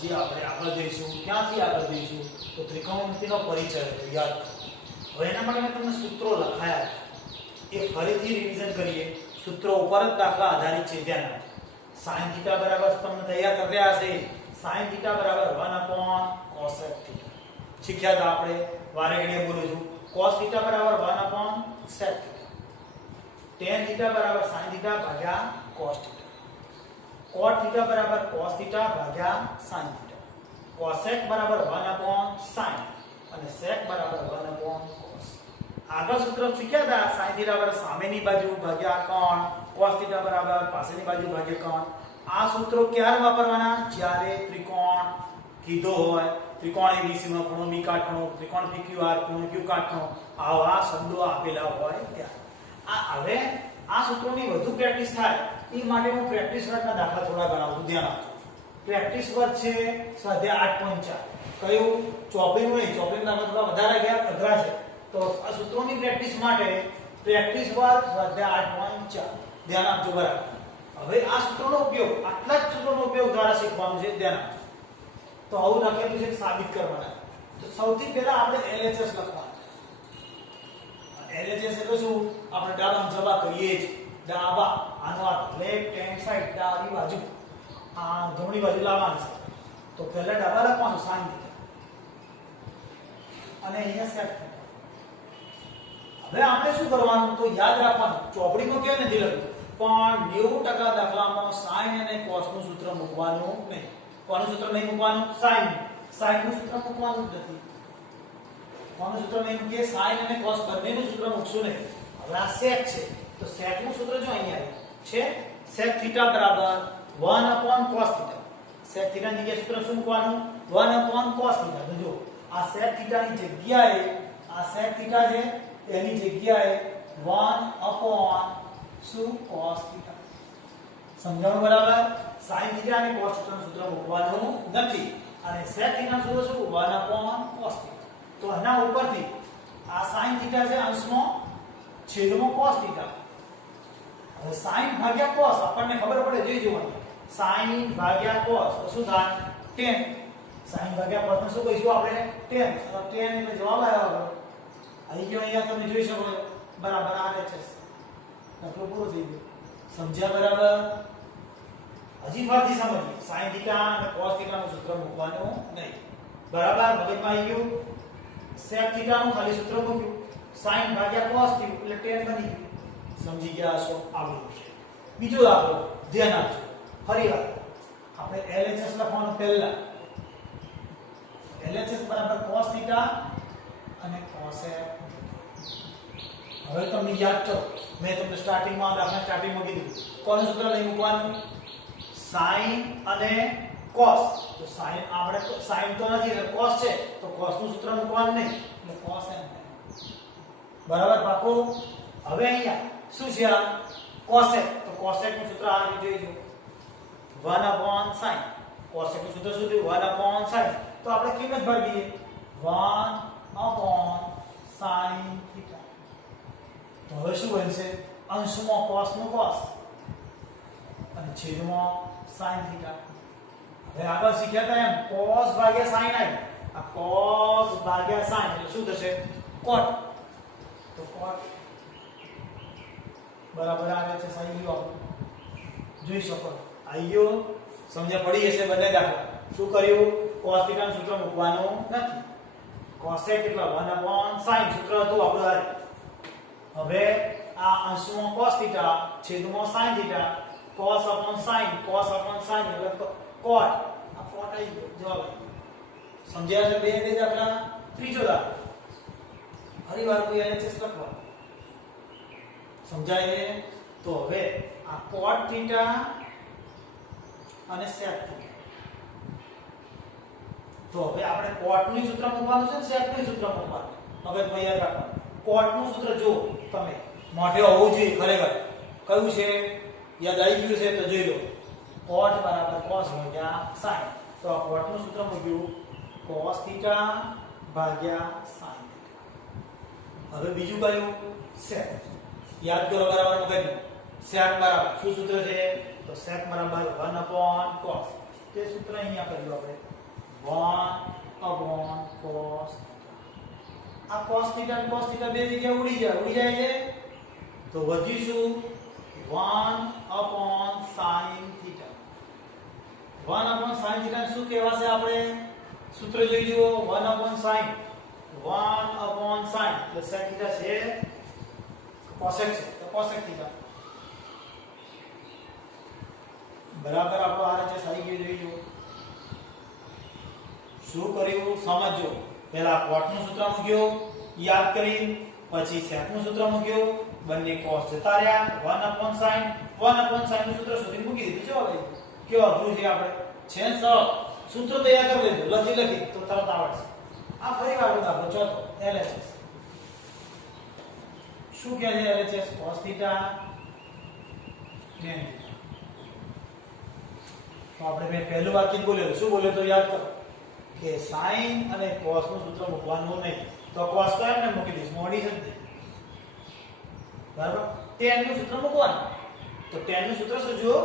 જે આપણે આગળ જઈશું ક્યાંથી આગળ જઈશું તો ત્રિકોણમિતિનો પરિચય યાદ કરો. હવે એના માટે મેં તમને સૂત્રો લખાયા એ ફરીથી રિવિઝન કરીએ. સૂત્રો ઉપર જ દાખલા આધારિત છે. ધ્યાન રાખજો. sin θ બરાબર તમને તૈયાર કરી રહ્યા હશે. sin θ બરાબર 1/cos θ. શીખ્યા હતા આપણે. વારે ઘડીએ બોલું છું. cos θ બરાબર 1/sec θ. tan θ બરાબર sin θ ભાગ્યા cos θ. cot θ બરાબર cos θ ભાગ્યા sin θ. cosec બરાબર 1/sin અને sec બરાબર 1/cos. આગળ સૂત્ર શીખ્યા હતા. sin θ બરાબર સામેની બાજુ ભાગ્યા કોણ, cos θ બરાબર પાછળની બાજુ ભાગ્યા કોણ. આ સૂત્રો ક્યારે વાપરવાના? જ્યારે ત્રિકોણ કીધો હોય, ત્રિકોણ ABC માં ખૂણો B કાટખૂણો, ત્રિકોણ PQR ખૂણો Q કાટખૂણો, આવા શબ્દો આપેલા હોય ત્યારે. હવે આ સૂત્રોની વધુ પ્રેક્ટિસ થાય એ માટે હું પ્રેક્ટિસ વર્ગના દાખલા થોડા ગણાવું છું. ધ્યાન આપજો. પ્રેક્ટિસ વર્ગ છે સ્વાધ્યાય 8.4. કયું? ચોપડીનું નહીં. ચોપડીના દાખલા થોડા વધારે ગયા, અઘરા છે. તો આ સૂત્રોની પ્રેક્ટિસ માટે પ્રેક્ટિસ વર્ગ સ્વાધ્યાય 8.4 ધ્યાન આપજો. બરાબર. હવે આ સૂત્રોનો ઉપયોગ, આટલા જ સૂત્રોનો ઉપયોગ દ્વારા શીખવાનું છે. ધ્યાન આપજો. તો આવું લખેલું છે સાબિત કરવાના. તો સૌથી પહેલા આપણે LHS લખવાનું. LHS એટલે શું? આપણે ડાબા જવા કહીએ જ. ડાબા, આનો અર્થ લેફ્ટ હેન્ડ સાઈડ, ડાબી બાજુ. આ જમણી બાજુ લાવવાનું છે. તો પહેલા ડાબા લખવાનું sin θ અને અહીંયા sec θ. હવે આપણે શું કરવાનું? તો યાદ રાખવાનું. ચોપડીમાં કેમ નથી લખ્યું, પણ 90% દાખલામાં sin અને cos નું સૂત્ર મૂકવાનું નહીં. કોનું સૂત્ર નહીં મૂકવાનું? sin. sin નું સૂત્ર મૂકવાનું જ નથી. કોનું સૂત્ર નહીં મૂકીએ? sin અને cos બંનેનું સૂત્ર મૂકશું નહીં. હવે આ sec છે તો sec નું સૂત્ર જો અહીંયા છે. sec θ બરાબર 1/cos θ. sec θ ની જગ્યાએ સૂત્ર શું મૂકવાનું? 1/cos θ. તો જો આ sec θ ની જગ્યાએ આ sec θ છે એની જગ્યાએ 1/cos θ. સમજાણું બરાબર? sin θ અને cos θ નું સૂત્ર મૂકવાનું નથી. અને sec θ નું સૂત્ર શું? 1/cos θ. તો આના ઉપરથી આ sin θ છે અંશમાં, છેદમાં cos θ. હવે sin ભાગ્યા cos આપણને ખબર પડે, જોઈ જોવાનું. sin ભાગ્યા cos તો શું થાય? tan. sin ભાગ્યા cos ને શું કહીશું આપણે? tan. તો tan એટલે જવાબ આવ્યો. આવી ગયો. અહીંયા તમે જોઈ શકો છો. બરાબર. આ છે દાખલો પૂરો થઈ ગયો. સમજ્યા? બરાબર. હજી ફરીથી સમજીએ. sin θ અને cos θ નું સૂત્ર મૂકવાનું નહીં. બરાબર. મગજમાં આવી ગયું. sec θ નું ખાલી સૂત્ર મૂક્યું. sin ભાગ્યા cos થયું એટલે tan બની ગયું. સમજી ગયા છો? આવડ્યું છે. બીજો દાખલો ધ્યાન આપજો. ફરીવાર આપણે LHS લખવાનું. પહેલા LHS બરાબર cos θ અને cosec. હવે તમે યાદ કરો, મેં તમને સ્ટાર્ટિંગમાં દાખલા સ્ટાર્ટિંગમાં કીધું કોનું સૂત્ર લઈ મૂકવાનું? sin અને cos. તો sin આપણે sin તો નથી એટલે cos છે તો cos નું સૂત્ર મૂકવાનું નહીં એટલે cosn. બરાબર? પાકું? હવે અહીંયા શું છે? આ cosec. તો cosec નું સૂત્ર આ રીતે જોઈજો. 1/sin. cosec નું સૂત્ર શું થયું? 1/sin. તો આપણે કિંમત ભરી દઈએ. 1/sin θ. તો હવે શું બનશે? અંશમાં cos નું cos અને છેદમાં sin θ. હવે આગળ શીખ્યા હતા એમ cos ભાગ્યા sin આવી. આ cos ભાગ્યા sin એટલે શું થશે? cot. તો cot બરાબર આવે છે. સાઈ ગયો. જોઈ શકો. આવી ગયો. સમજ્યા પડી હશે બંને દાખલા. શું કર્યું? cos θ નું સૂત્ર મૂકવાનું નથી. cosec એટલે 1/sin સૂત્ર હતું આપણું. હવે આ અંશમાં cos θ છેદમાં sin θ. cos/sin એટલે cot. આ cot આવી ગયો. જવાબ આવી ગયો. સમજ્યા છે? બે દાખલા. ત્રીજો દાખલો ફરીવાર કોઈ LHS લખવા. સમજાય? તો હવે આ cot θ અને sec θ. તો હવે આપણે cot નું સૂત્ર મૂકવાનું છે, sec નું સૂત્ર મૂકવાનું. મગજમાં યાદ રાખવાનું. cot નું સૂત્ર જો તમે મોઢે હોવું જોઈએ ખરેખર. કયું છે? યાદ આવી ગયું છે તો જોઈ લો. cot બરાબર cos ભાગ્યા sin. તો આ cot નું સૂત્ર મૂક્યું cos θ ભાગ્યા sin. હવે બીજું કયું? sec. યાદ કરો બરાબર મગજમાં. sec બરાબર શું સૂત્ર છે? તો sec બરાબર 1/cos. તે સૂત્ર અહીંયા કર્યું આપણે 1/cos આ cos θ અને cos θ બે જગ્યાએ ઉડી જાય છે તો વધીશું 1/sin θ 1/sin θ શું કહેવાશે આપણે સૂત્ર જોઈ જુઓ 1/sin 1/sin એટલે sec θ છે cosec છે તો cosec θ બરાબર આપણો RHS આવી ગયો જોઈ જુઓ શું કર્યું સમજો પહેલા cot નું સૂત્ર મૂક્યું યાદ કરી પછી sec નું સૂત્ર મૂક્યું બંને cos જતા રહ્યા 1/sin નું સૂત્ર શોધી મૂકી દીધું છે હવે કેવો અઘરું છે આપણે છે ને સરળ સૂત્ર તૈયાર કરી લેજો લખી તો તરત આવડશે આ ફરી વાર દાખલો ચોથો LHS શું કહે છે LHS cos θ tan θ તો આપણે મેં પહેલું વાક્ય બોલ્યો શું બોલ્યો તો યાદ કરો કે sin અને cos નું સૂત્ર મૂકવાનું નહીં તો cos તો એમને મૂકી દઈશ મોડી છે બરાબર tan નું સૂત્ર મૂકવાનું તો tan નું સૂત્ર શું જુઓ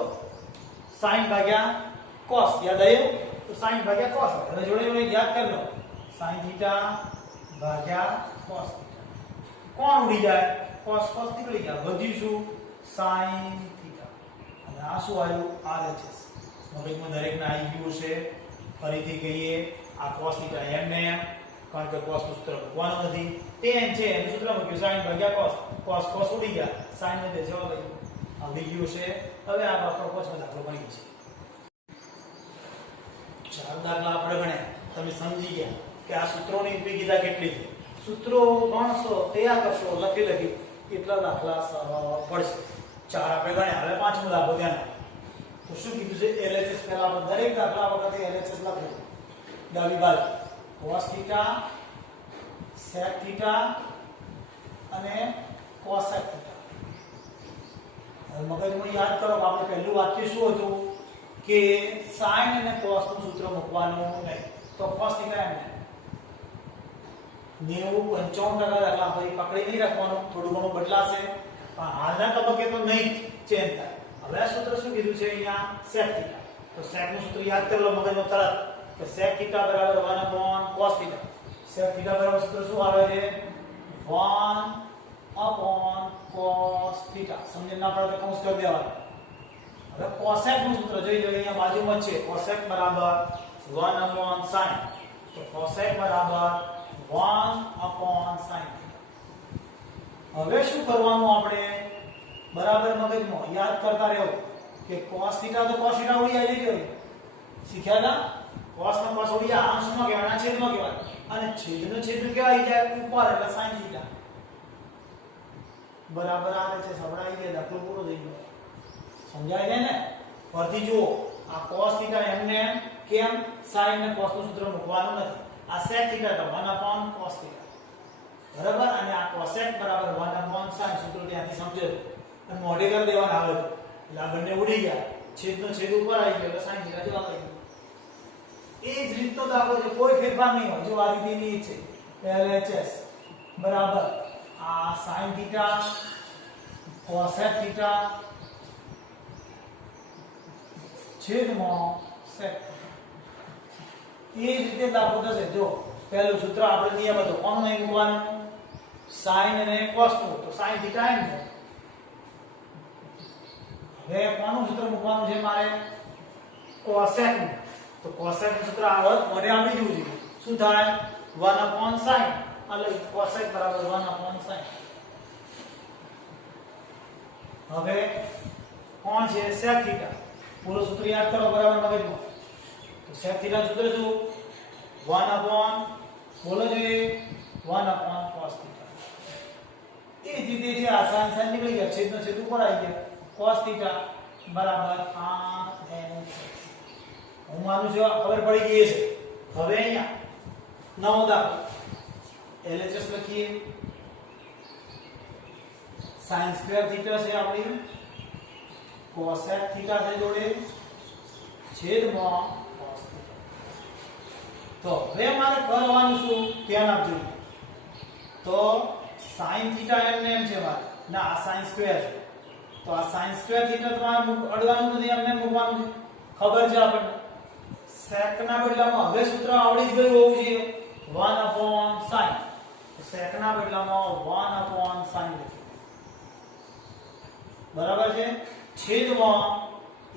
sin ભાગ્યા cos યાદ આવ્યું તો sin ભાગ્યા cos હવે જોડે જોડે યાદ કરી લો sin θ ભાગ્યા cos θ કોણ ઉડી જાય cos નીકળી ગયા વધ્યું શું sin θ અને આ શું આવ્યું RHS મગજમાં દરેકને આવી ગયું છે ફરીથી કહીએ આ cos θ એમને કારણ કે cos નું સૂત્ર મૂકવાનું નથી tan છે એનું સૂત્ર મૂક્યું sin ભાગ્યા cos ઉડી ગયા sin ને જવાબ આવી ગયું છે હવે આ આપણો પાંચમો દાખલો બની છે ચાર દાખલા આપણે ગણ્યા તમે સમજી ગયા કે આ સૂત્રોની ઉપયોગિતા કેટલી છે સૂત્રો ગણશો તૈયાર કરશો લખી કેટલા દાખલા પડશે ચાર આપણે ગણ્યા હવે પાંચમો દાખલો ધ્યાન તો શું કીધું છે LHS પહેલા આપણે દરેક દાખલા વખતે LHS લખવું ડાબી બાજુ cos θ sec θ અને cosec θ હવે મગજમાં યાદ કરો આપણે પહેલું વાક્ય શું હતું કે sin અને cos નું સૂત્ર મૂકવાનું નહીં તો cos θ એમને 90-95% દાખલા પછી પકડી નહીં રાખવાનું થોડું ઘણું બદલાશે પણ હાલના તબક્કે તો નહીં ચેન્જ થાય હવે આ સૂત્ર શું કીધું છે અહીંયા sec θ તો sec નું સૂત્ર યાદ કરી લો મગજમાં તરત કે sec θ બરાબર 1/cos θ sec θ બરાબર સૂત્ર શું આવે છે 1/cos θ સમજણ ના પડે તો કૌંસ કરી દેવાનું હવે cosec નું સૂત્ર જોઈ લો અહીંયા બાજુમાં છે cosec બરાબર 1/sin તો cosec બરાબર 1/sin હવે શું કરવાનું આપણે બરાબર મગજમાં યાદ કરતા રહો કે cos θ તો cos θ ઉડી આવી ગયો શીખ્યા હતા cos નો cos ઉડી આ અંશમાં કહેવાય છેદમાં કહેવાય અને છેદનો છેદ કેવા આવી જાય ઉપર એટલે sin θ બરાબર આવે છે સવડાઈ ગયા દાખલો પૂરો થઈ ગયો સમજાય છે ને ફરીથી જુઓ આ cos θ એમને કેમ sin અને cos નું સૂત્ર મૂકવાનું નથી આ sec θ તો 1/cos θ બરાબર અને આ cosec બરાબર 1/sin સૂત્ર ત્યાંથી સમજો અને મોઢે કરી દેવાના આવે તો એટલે આ બંને ઉડી ગયા છેદનો છેદ ઉપર આવી ગયો એટલે sin θ જવાબ આવી ગયો એ જ રીતનો દાખલો છે કોઈ ફેરફાર નહીં હોય જો આ રીતની છે LHS બરાબર આ sin θ cosec θ છેદમાં sec એ જ રીતે દાખલો થશે જો પહેલું સૂત્ર આપણે નિયમ હતો કોનું નહીં મૂકવાનું sin અને cos નું તો sin θ એમ છે હવે કોનું સૂત્ર મૂકવાનું છે મારે cosec નું તો cosec નું સૂત્ર આવત મોઢે આવડી જવું જોઈએ શું થાય 1/sin એટલે cosec બરાબર 1/sin હવે કોણ છે sec θ પૂરો સૂત્ર યાદ કરો બરાબર મગજમાં તો sec θ નું સૂત્ર શું 1/ બોલો જોઈએ 1/cos θ એ જ રીતે છે આ sin નીકળી ગયા છેદનો છેદ ઉપર આવી ગયા cos θ બરાબર tan હું માનું છું ખબર પડી ગઈ છે હવે અહીંયા નવો દાખલો LHS લખીએ sin સ્ક્વેર θ છે આપણી cosec θ છે જોડે છેદમાં cos θ તો હવે મારે કરવાનું શું ધ્યાન આપજો તો sin θ એમને એમ છે મારે ના આ sin સ્ક્વેર છે તો આ sin સ્ક્વેર θ તમારે અડવાનું નથી એમને મૂકવાનું છે ખબર છે આપણને sec ના બદલામાં હવે સૂત્ર આવડી જ ગયું હોવું જોઈએ 1/sin sec ના બદલામાં 1/sin લખીએ બરાબર છે છેદમાં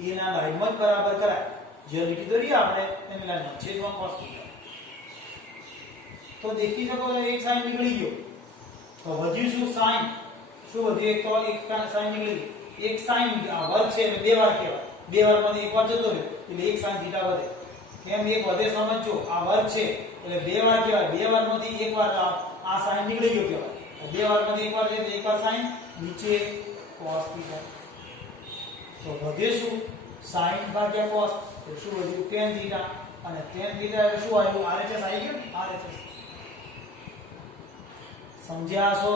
a ના લાઈનમાં જ બરાબર કરાય જે લીટી દોરી આપણે એની લાઈનમાં છેદમાં cos થીટા તો દેખી શકો છો એક sin નીકળી ગયો તો વધ્યું શું sin શું વધ્યું એક તો એક sin નીકળી એક sin આ વર્ગ છે એટલે બે વાર કહેવાય બે વારમાંથી એક વાર જતો રહ્યો એટલે એક sin થીટા વધે કેમ એક વધે સમજજો આ વર્ગ છે એટલે બે વાર કહેવાય બે વારમાંથી એક વાર આ sin નીકળી ગયો કહેવાય બે વારમાંથી એક વાર છે તો એક વાર sin નીચે cos થીટા તો વધે શું sin ભાગ્યા cos તો શું વધ્યું tan થીટા અને tan થીટા એટલે શું આવ્યું RHS આવી ગયું RHS સમજ્યા છો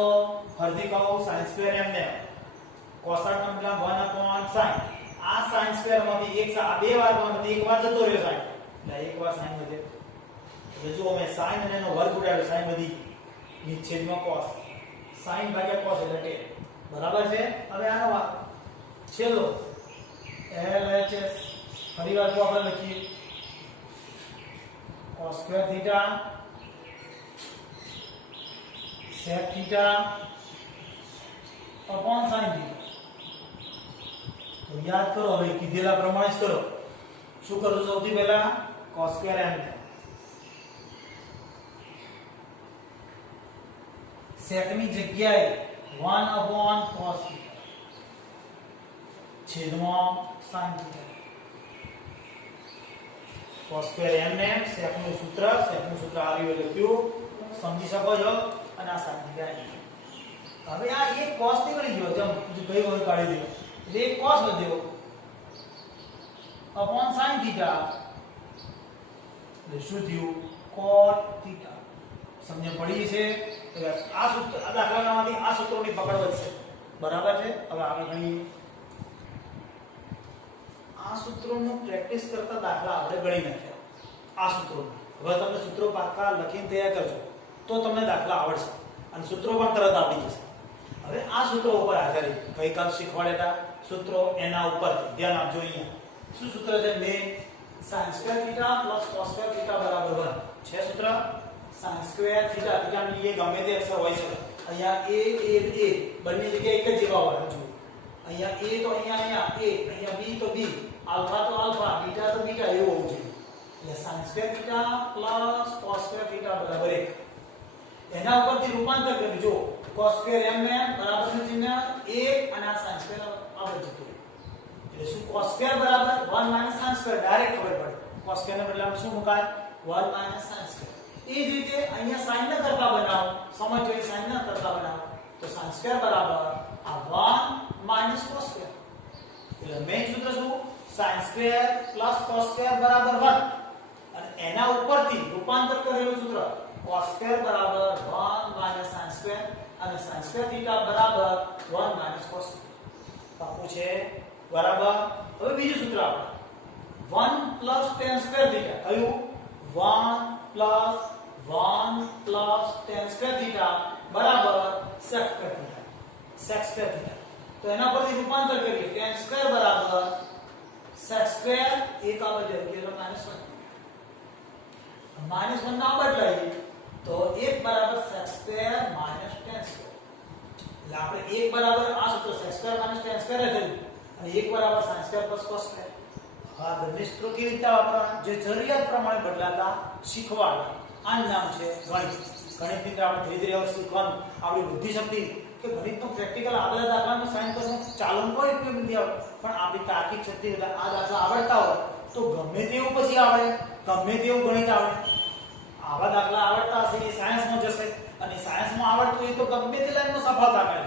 ફરીથી કહું sin સ્ક્વેર એમને cosine નો મતલબ 1/sin આ sin સ્ક્વેર માંથી એક આ બે વારમાંથી એક વાર જતો રહ્યો sin એટલે એક વાર sin વધે એટલે જો અમે sin અને એનો વર્ગ ઉડાડ્યો sin વધી નિશ્ચેદમાં cos sin ભાગ્યા cos એટલે tan બરાબર છે હવે આનો છેલ્લો LHS ફરીવાર તો આપણે લખીએ cos square theta sec theta upon sin theta तो याद करो હવે કીધેલા પ્રમાણે જ કરો શું કરું સૌથી પહેલા cos સ્ક્વેર m sec ની જગ્યાએ 1/cos થીટા છેદમાં sin theta cos square m ને sec નું સૂત્ર આવ્યું લખ્યું સમજી શકો છો અને આ sin થીટા હવે આ એક cos નીકળી ગયો જમ ગઈ વખત કાઢી દીધો એટલે એક cos વધ્યો અપોન sin થીટા એટલે શું થયું cot થીટા સમજણ પડી છે એટલે આ સૂત્ર આ દાખલામાંથી આ સૂત્રોની પકડ વધશે બરાબર છે હવે આગળ ગણીએ આ સૂત્રોનું પ્રેક્ટિસ કરતા દાખલા આપણે ગણી નાખ્યા આ સૂત્રો હવે તમને સૂત્રો પાક્કા લખીને તૈયાર કરજો તો તમને દાખલા આવડશે અને સૂત્રો પણ તરત આવડી જશે હવે આ સૂત્રો ઉપર આધારિત ગઈકાલ શીખવાડેલા સૂત્રો એના ઉપર ધ્યાન આપજો અહીંયા શું સૂત્ર છે મેં sin square theta cos square theta બરાબર 1 છે સૂત્ર sin સ્ક્વેર થીટા થીટાની એ ગમે તે અક્ષર હોઈ શકે અહીંયા a બંને જગ્યાએ એક જ જેવા હોય જો અહીંયા a તો અહીંયા a અહીંયા b તો b આલ્ફા તો આલ્ફા બીટા તો બીટા એવું હોવું જોઈએ એટલે sin square theta cos square theta બરાબર 1 એના ઉપરથી રૂપાંતર કરી જો cos સ્ક્વેર m ને બરાબરનું ચિહ્ન 1 અને આ sin સ્ક્વેર આવડે જતું એટલે શું cos સ્ક્વેર બરાબર 1 sin સ્ક્વેર ડાયરેક્ટ ખબર પડે cos સ્ક્વેર ને બદલામાં શું મુકાય 1 sin સ્ક્વેર એ જ રીતે અહીંયા sin ન કરતા બનાવો સમજો એ sin ન કરતા બનાવો તો sin સ્ક્વેર બરાબર આ 1 cos સ્ક્વેર એટલે મેઈન સૂત્ર શું sin સ્ક્વેર cos સ્ક્વેર બરાબર 1 અને એના ઉપરથી રૂપાંતર કરેલું સૂત્ર cos સ્ક્વેર બરાબર 1 sin સ્ક્વેર અને sin સ્ક્વેર થીટા બરાબર 1 cos પાકું છે બરાબર હવે બીજું સૂત્ર આપણે 1 tan સ્ક્વેર થીટા કયું 1 tan સ્ક્વેર થીટા બરાબર sec સ્ક્વેર થીટા તો એના પરથી રૂપાંતર કરીએ tan સ્ક્વેર બરાબર sec સ્ક્વેર એક આ બાજુ એટલે -1 ના બદલાઈએ તો 1 બરાબર sec સ્ક્વેર tan સ્ક્વેર એટલે આપણે 1 બરાબર આ સૂત્ર sec સ્ક્વેર tan સ્ક્વેર હતું અને 1 બરાબર sin સ્ક્વેર cos સ્ક્વેર આ બંને સૂત્રો કેવી રીતે વાપરવાના જે જરૂરિયાત પ્રમાણે બદલાતા શીખવાડવા આ નામ છે ગણિત ગણિતની આપણે ધીરે ધીરે શીખવાનું આપણી બુદ્ધિ શક્તિ કે ગણિતનું પ્રેક્ટિકલ આગળ દાખલાનું સાઈન કરવું ચાલુ કોઈ ઉપયોગ નથી આવે પણ આપણી તાર્કિક શક્તિ આ દાખલા આવડતા હોય તો ગમે તેવું પછી આવડે ગમે તેવું ગણિત આવડે આવા દાખલા આવડતા હશે એ સાયન્સમાં જશે અને સાયન્સમાં આવડતું હોય તો ગમે તે લાઈનમાં સફળતા મળે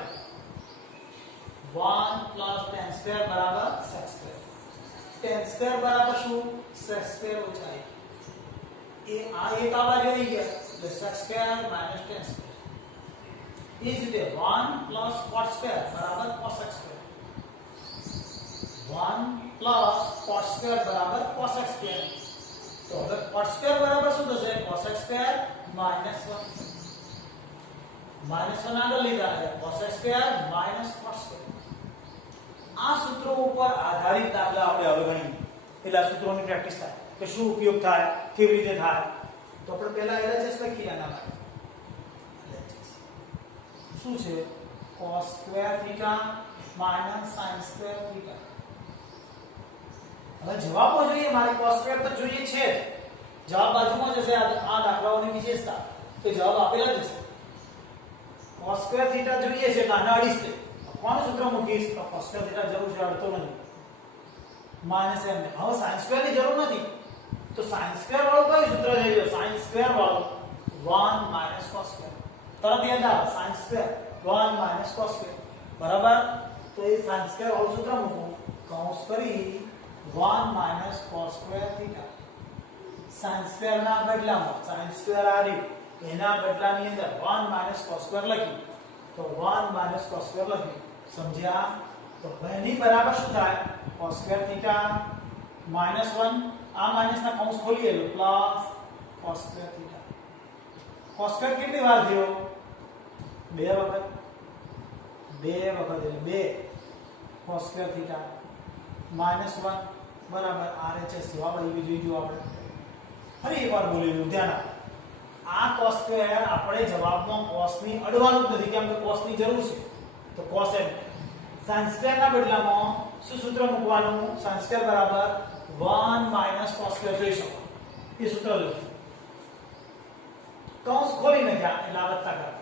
1 tan સ્ક્વેર બરાબર sec સ્ક્વેર tan સ્ક્વેર બરાબર શું sec સ્ક્વેર ઓછા એ આ એક આ બાજુ આવી ગયા એટલે sec સ્ક્વેર tan સ્ક્વેર એ જ રીતે 1 cot સ્ક્વેર બરાબર cos સ્ક્વેર 1 cot સ્ક્વેર બરાબર cos સ્ક્વેર તો હવે cot સ્ક્વેર બરાબર શું થશે cos સ્ક્વેર -1 -1 આગળ લીધા છે cos સ્ક્વેર cot સ્ક્વેર આ સૂત્રો ઉપર આધારિત દાખલા આપણે હવે ગણીએ પેલા સૂત્રોની પ્રેક્ટિસ થાય કે શું ઉપયોગ થાય, કેવી રીતે થાય. તો આપણે પહેલા LHS લખીએ આના માટે. LHS શું છે? cos square theta minus sin square theta. હવે જવાબો જોઈએ, મારે cos સ્ક્વેર તો જોઈએ છે જ. જવાબ બાજુમાં જશે. આ દાખલાઓની વિશેષતા તો જવાબ આપેલા જ હશે. cos સ્ક્વેર થીટા જોઈએ છે તો આના અડીશ. કોનું સૂત્ર મૂકીશ? તો cos સ્ક્વેર થીટા જરૂર છે, અડતો નથી. Minus m. હવે sin સ્ક્વેર ની જરૂર નથી તો sin સ્ક્વેર વાળું કયું સૂત્ર છે? જો sin સ્ક્વેર વાળું 1 cos સ્ક્વેર. તરત યાદ આવે sin સ્ક્વેર 1 cos સ્ક્વેર બરાબર. તો એ sin સ્ક્વેર વાળું સૂત્ર મૂકો, કૌંસ કરી 1 cos square theta. sin square ના બદલામાં sin સ્ક્વેર આ રહ્યું, એના બદલાની અંદર 1 cos સ્ક્વેર લખી તો 1 cos સ્ક્વેર લખી. સમજ્યા? તો એની બરાબર શું થાય? cos સ્ક્વેર થીટા -1, આ માઈનસ ના કૌંસ ખોલીએ એટલે plus cos square theta. cos square કેટલી વાર થયો? 2 વખત. 2 વખત એટલે 2 cos સ્ક્વેર થીટા -1 બરાબર RHS. જવાબ આવી જોઈજો આપણે. ફરી એકવાર બોલેલું ધ્યાન આપો. આ cos સ્ક્વેર આપણે જવાબમાં cos ની અડવાનું જ નથી, કેમ કે cos ની જરૂર છે. તો cos m. sin સ્ક્વેર ના બદલામાં શું સૂત્ર મૂકવાનું? sin સ્ક્વેર બરાબર 1 cos સ્ક્વેર જોઈ શકો. એ સૂત્ર લખ્યું. કૌંસ ખોલી નાખ્યા એટલે આ વત્તા કર.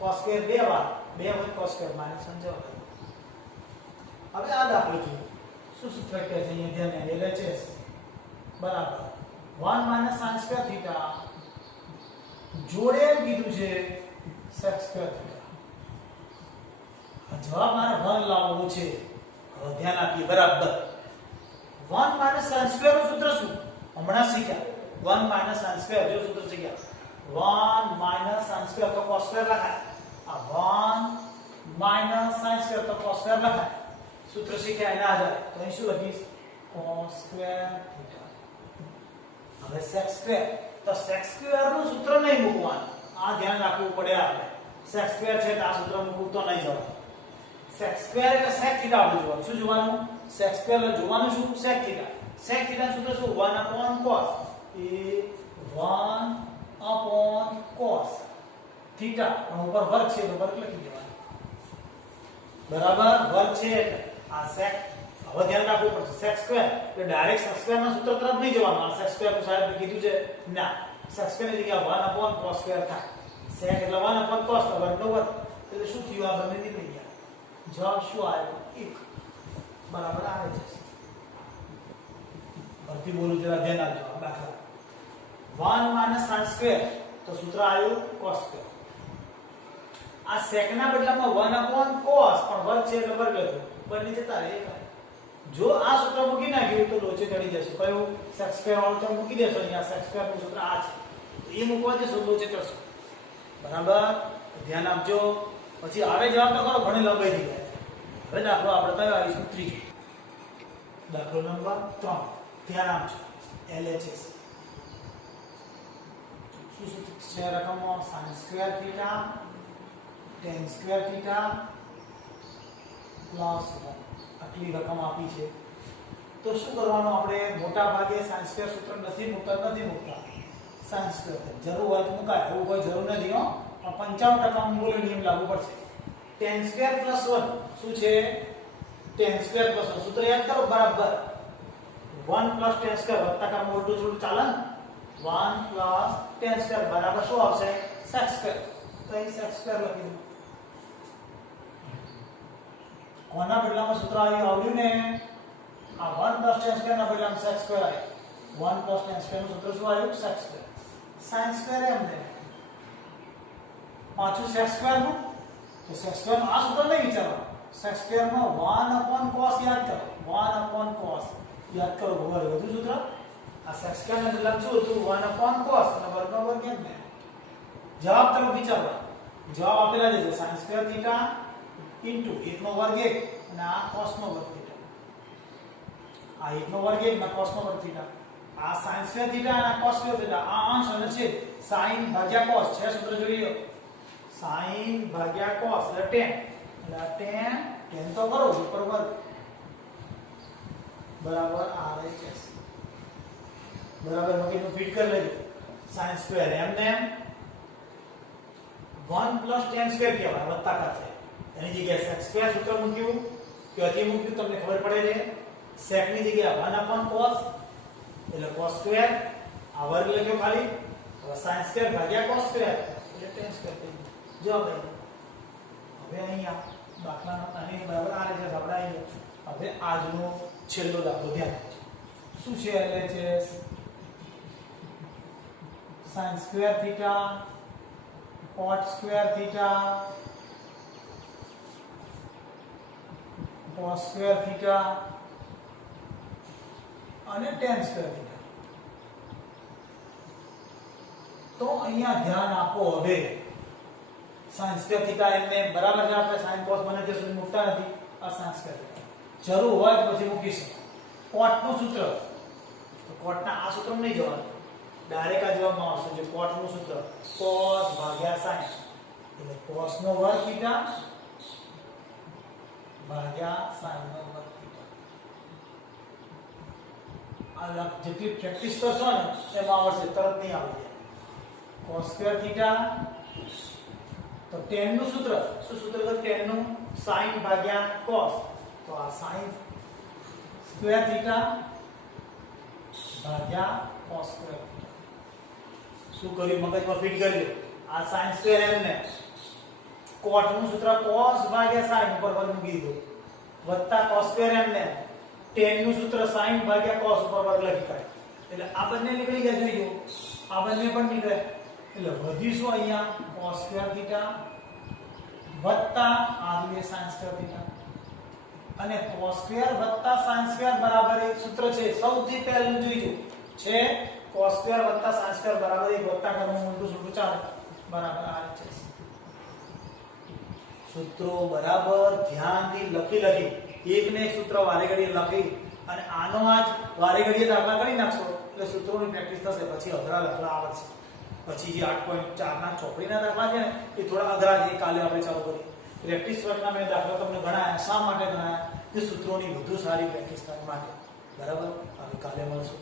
cos સ્ક્વેર 2 વાર 2 વખત cos સ્ક્વેર -1 જવાબ. હવે આ દાખલો જોઈએ. શું સૂત્ર કહે છે અહીંયા ધ્યાન. LHS બરાબર 1 sin સ્ક્વેર થીટા જોડે એમ કીધું છે sec સ્ક્વેર થીટા. જવાબ મારે 1 લાવવો છે. હવે ધ્યાન આપીએ બરાબર. 1 sin સ્ક્વેર નું સૂત્ર શું? હમણાં શીખ્યા. 1 sin સ્ક્વેર જો સૂત્ર શીખ્યા. 1 sin સ્ક્વેર તો cos સ્ક્વેર લખાય. આ 1 sin સ્ક્વેર તો cos સ્ક્વેર લખાય. સૂત્ર શીખ્યા એના આધારે. તો અહીં શું લખીશ? cos square theta. હવે sec સ્ક્વેર તો sec સ્ક્વેર નું સૂત્ર નહીં મૂકવાનું. આ ધ્યાન રાખવું પડે આપણે. sec સ્ક્વેર છે તો આ સૂત્ર મૂકવું તો નહીં જવાનું. sec સ્ક્વેર એટલે sec થીટા આપણે જોવાનું. શું જોવાનું? sec સ્ક્વેર એટલે જોવાનું શું? sec theta. sec થીટા નું સૂત્ર શું? 1 cos. એ 1 cos થીટા. પણ ઉપર વર્ગ છે તો વર્ગ લખી દેવાનો. બરાબર વર્ગ છે એટલે આ sec. હવે ધ્યાન રાખવું પડશે. sec સ્ક્વેર એટલે ડાયરેક્ટ sec સ્ક્વેર ના સૂત્ર તરફ નહીં જવાનું. આ sec સ્ક્વેર નું સાહેબ કીધું છે ના. sec સ્ક્વેર ની જગ્યાએ 1 cos સ્ક્વેર થાય. sec એટલે 1 cos તો વર્ગ નો વર્ગ. એટલે શું થયું? આ બંને નીકળી ગયા. જવાબ શું આવ્યો? 1 બરાબર આવે છે. ફરીથી બોલું જરા ધ્યાન આપજો. દાખલા 1 sin સ્ક્વેર તો સૂત્ર આવ્યું cos સ્ક્વેર. આ sec ના બદલામાં 1 cos પણ વર્ગ છે એટલે વર્ગ લખ્યું. બંને જતા રહે. જો આ સૂત્ર મૂકી નાખ્યું તો લોચે ચડી જશે. કયું? sec સ્ક્વેર વાળું તમે મૂકી દેશો. અહીંયા sec સ્ક્વેર નું સૂત્ર આ છે. એ મૂકવા જશો લોચે ચડશો. બરાબર ધ્યાન આપજો. પછી આવે જવાબ તો કરો. ઘણી લંબાઈ થઈ જાય. હવે દાખલો આપણે કયો આવીશું? ત્રીજો દાખલો નંબર 3. ધ્યાન આપજો. LHS શું સૂત્ર છે રકમો? sin square theta tan square theta plus 1. આટલી રકમ આપી છે. તો શું કરવાનું? આપણે મોટા ભાગે sin સ્ક્વેર સૂત્ર નથી મૂકતા. sin સ્ક્વેર જરૂર હોય તો મુકાય, એવું કોઈ જરૂર નથી. હો 55% મૂલ્ય નિયમ લાગુ પડશે. tan સ્ક્વેર પ્લસ 1 શું છે? tan સ્ક્વેર પ્લસ 1 સૂત્ર યાદ કરો બરાબર. 1 પ્લસ tan સ્ક્વેર વત્તાકાર મોટું છોડું ચાલે ને. 1 પ્લસ tan સ્ક્વેર બરાબર શું આવશે? sec square. તો અહીં sec સ્ક્વેર લખી દો. કોના બદલામાં સૂત્ર આવ્યું ને? આ 1 પ્લસ tan સ્ક્વેર ના બદલામાં sec સ્ક્વેર આવ્યું. 1 પ્લસ tan સ્ક્વેર નું સૂત્ર શું આવ્યું? sec square. sin સ્ક્વેર એમ ને પાછું sec સ્ક્વેર નું તો sec સ્ક્વેર નું આ સૂત્ર નહીં વિચારવાનું. sec સ્ક્વેર નો 1 cos યાદ કરો. 1 cos યાદ કરો. વધુ સૂત્ર આ sec સ્ક્વેર ને બદલામાં શું હતું? 1 cos અને વર્ગનો વર્ગ એમ ને. જવાબ તરફ વિચારવા. જવાબ આપેલા છે sin સ્ક્વેર થીટા ઇન્ટુ 1 નો વર્ગ 1 અને આ cos નો વર્ગ થીટા. આ 1 નો વર્ગ 1 અને cos નો વર્ગ થીટા. આ sin સ્ક્વેર થીટા અને cos સ્ક્વેર થીટા. આ અંશ અને છેદ. sin ભાગ્યા cos છે સૂત્ર જોઈએ. sin ભાગ્યા cos એટલે tan. એટલે tan તો કરો ઉપર વર્ગ બરાબર RHS. બરાબર મગજમાં ફિટ કરી લેજો sin સ્ક્વેર એમને એમ 1 + tan સ્ક્વેર કહેવાય વત્તાકાર છે એની જગ્યાએ sec સ્ક્વેર સૂત્ર મૂક્યું ક્યાંથી મૂક્યું તમને ખબર પડે છે sec ની જગ્યાએ 1/cos એટલે cos સ્ક્વેર આ વર્ગ લખ્યો ખાલી હવે sin સ્ક્વેર ભાગ્યા cos સ્ક્વેર એટલે tan સ્ક્વેર થઈ ગયું જો ભાઈ હવે અહીંયા દાખલાનો આની બરાબર આ રીતે આપણે અહીંયા હવે આજનો છેલ્લો દાખલો ધ્યાન આપજો શું છે LHS sin square theta cot square theta cos square theta અને tan સ્ક્વેર થીટા તો અહીંયા ધ્યાન આપો હવે sin સ્ક્વેર થીટા એમને બરાબર છે આપણે sin cos બને ત્યાં સુધી મૂકતા નથી આ sin સ્ક્વેર થીટા જરૂર હોય તો પછી મૂકીશું cot નું સૂત્ર તો cot ના આ સૂત્રમાં નહીં જવાનું ડાયરેક્ટ આ જવાબમાં આવશે જે cot નું સૂત્ર cos ભાગ્યા sin એટલે cos નો વર્ગ થીટા ભાગ્યા sin નો વર્ગ થીટા આ જેટલી પ્રેક્ટિસ કરશો ને એમાં આવશે તરત નહીં આવી જાય cos સ્ક્વેર થીટા તો tan નું સૂત્ર શું સૂત્ર છે tan નું sin ભાગ્યા cos તો આ sin સ્ક્વેર થીટા ભાગ્યા cos સ્ક્વેર થીટા શું કર્યું મગજમાં ફિટ કરી લો આ sin સ્ક્વેર એમને cot નું સૂત્ર cos ભાગ્યા sin ઉપર વર્ગ મૂકી દીધો વત્તા cos સ્ક્વેર એમને tan નું સૂત્ર sin ભાગ્યા cos ઉપર વર્ગ લખી કાઢ્યો એટલે આ બંને નીકળી ગયા જોઈજો આ બંને પણ નીકળે એટલે વધીશું અહીંયા cos સ્ક્વેર થીટા વત્તા આ જોઈએ sin સ્ક્વેર થીટા અને cos સ્ક્વેર વત્તા sin સ્ક્વેર બરાબર એક સૂત્ર છે સૌથી પહેલું જોઈજો છે cos સ્ક્વેર વત્તા sin સ્ક્વેર બરાબર એક વત્તા કરવાનું ઊંધું સૂત્ર ચાલે બરાબર આ છે સૂત્રો બરાબર ધ્યાનથી લખી એક ને એક સૂત્ર વારે ઘડીએ લખી અને આનો આજ વારે ઘડીએ દાખલા કરી નાખશો એટલે સૂત્રોની પ્રેક્ટિસ થશે પછી અઘરા દાખલા આવશે પછી જે 8.4 ના ચોપડીના દાખલા છે ને એ થોડા અઘરા છે કાલે આપણે ચાલુ કરીએ પ્રેક્ટિસ વર્ગના મેં દાખલા તમને ગણાયા શા માટે ગણાયા કે સૂત્રોની વધુ સારી પ્રેક્ટિસ કરવા માટે બરાબર હવે કાલે મળશું